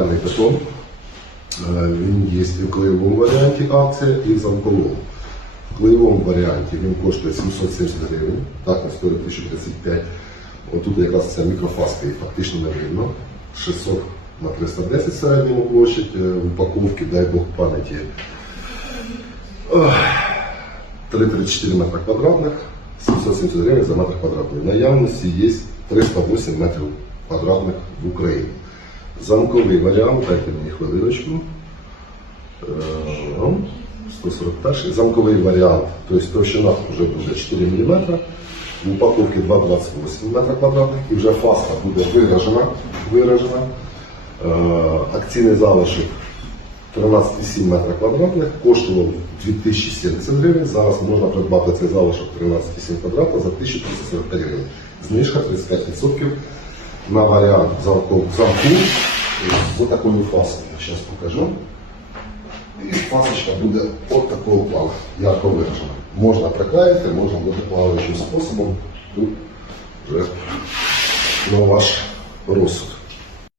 Даний бетон, е, він є в клеєвому варіанті акція, і в замковому. В клеєвому варіанті він коштує 770 гривень, так на стоїть 1035. Отут якраз ця мікрофаска і фактично не видно. 600 на 310 в середньому площадь, е, упаковки, дай Бог пам'яті. Ох, 334 метра квадратних, 770 гривень за метр квадратний. В наявності є 308 метрів квадратних в Україні. Замковий варіант, дайте мені хвилиночку. Е, 141. Замковий варіант, тобто товщина вже буде 4 мм, в упаковці 2,28 метра квадратних і вже фаска буде виражена. виражена. Е, Акційний залишок 13,7 метра квадратних, коштував 2070 гривень. Зараз можна придбати цей залишок 13,7 квадратних за 1345 гривень. Знижка 35% на варіант замку, замку з такою фаскою. Сейчас покажу. И фасочка буде от такого плану, ярко виражена. Можна прокаяти, можна буде плаваючим способом. Тут вже на ваш розсуд.